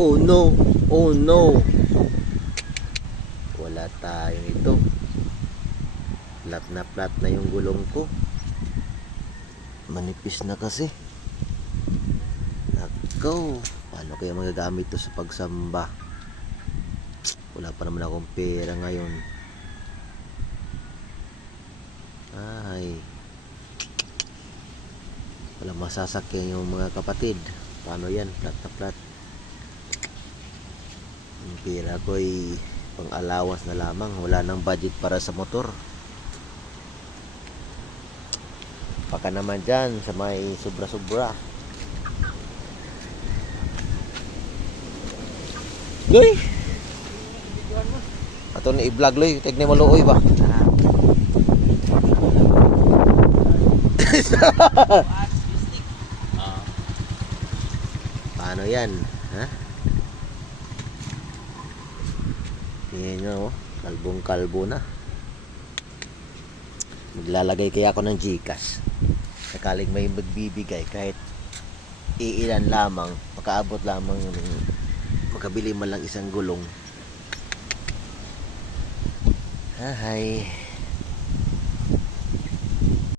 Oh no, oh no. Wala tayong ito. Flat na flat na yung gulong ko. Manipis na kasi. Nako, paano kaya magagamit to sa pagsamba? Wala pa naman akong pera ngayon. Ay. Wala masasakyan yung mga kapatid. Paano yan? Flat na flat. Pera ko ay pang allowance na lamang. Wala nang budget para sa motor. Baka naman dyan sa may sobra-sobra. Loy! Ato na i-vlog loy. Tignan mo looy ba? Paano yan? Ha? Tingnan nyo, oh. kalbong kalbo na. Maglalagay kaya ako ng Gcash. Sakaling may magbibigay kahit iilan lamang, makaabot lamang ng- makabili man lang isang gulong. Hi.